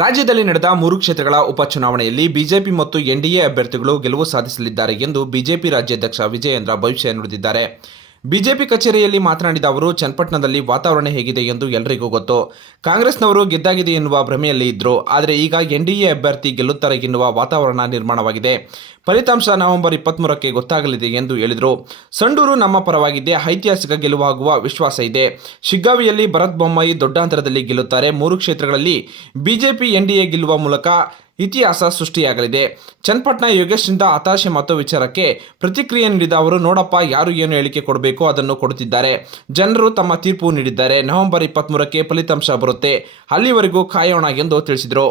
ರಾಜ್ಯದಲ್ಲಿ ನಡೆದ 3 ಕ್ಷೇತ್ರಗಳ ಉಪಚುನಾವಣೆಯಲ್ಲಿ ಬಿಜೆಪಿ ಮತ್ತು ಎನ್ಡಿಎ ಅಭ್ಯರ್ಥಿಗಳು ಗೆಲುವು ಸಾಧಿಸಲಿದ್ದಾರೆ ಎಂದು ಬಿಜೆಪಿ ರಾಜ್ಯಾಧ್ಯಕ್ಷ ವಿಜಯೇಂದ್ರ ಭವಿಷ್ಯ ನುಡಿದಿದ್ದಾರೆ. ಬಿಜೆಪಿ ಕಚೇರಿಯಲ್ಲಿ ಮಾತನಾಡಿದ ಅವರು, ಚನ್ನಪಟ್ಟಣದಲ್ಲಿ ವಾತಾವರಣ ಹೇಗಿದೆ ಎಂದು ಎಲ್ಲರಿಗೂ ಗೊತ್ತು. ಕಾಂಗ್ರೆಸ್ನವರು ಗೆದ್ದಾಗಿದೆ ಎನ್ನುವ ಭ್ರಮೆಯಲ್ಲಿ ಇದ್ರು. ಆದರೆ ಈಗ ಎನ್ಡಿಎ ಅಭ್ಯರ್ಥಿ ಗೆಲ್ಲುತ್ತಾರೆ ಎನ್ನುವ ವಾತಾವರಣ ನಿರ್ಮಾಣವಾಗಿದೆ. ಫಲಿತಾಂಶ ನವೆಂಬರ್ 23ಕ್ಕೆ ಗೊತ್ತಾಗಲಿದೆ ಎಂದು ಹೇಳಿದರು. ಸಂಡೂರು ನಮ್ಮ ಪರವಾಗಿದೆ. ಐತಿಹಾಸಿಕ ಗೆಲುವಾಗುವ ವಿಶ್ವಾಸ ಇದೆ. ಶಿಗ್ಗಾವಿಯಲ್ಲಿ ಭರತ್ ಬೊಮ್ಮಾಯಿ ದೊಡ್ಡ ಅಂತರದಲ್ಲಿ ಗೆಲ್ಲುತ್ತಾರೆ. 3 ಕ್ಷೇತ್ರಗಳಲ್ಲಿ ಬಿಜೆಪಿ ಎನ್ಡಿಎ ಗೆಲ್ಲುವ ಮೂಲಕ ಇತಿಹಾಸ ಸೃಷ್ಟಿಯಾಗಲಿದೆ. ಚನ್ನಪಟ್ಟಣ ಯೋಗೇಶ್ರಿಂದ ಹತಾಶೆ ಮತ್ತು ವಿಚಾರಕ್ಕೆ ಪ್ರತಿಕ್ರಿಯೆ ನೀಡಿದ ಅವರು, ನೋಡಪ್ಪ, ಯಾರು ಏನು ಹೇಳಿಕೆ ಕೊಡಬೇಕು ಅದನ್ನು ಕೊಡುತ್ತಿದ್ದಾರೆ. ಜನರು ತಮ್ಮ ತೀರ್ಪು ನೀಡಿದ್ದಾರೆ. ನವೆಂಬರ್ 23ಕ್ಕೆ ಫಲಿತಾಂಶ ಬರುತ್ತೆ. ಅಲ್ಲಿವರೆಗೂ ಕಾಯೋಣ ಎಂದು ತಿಳಿಸಿದರು.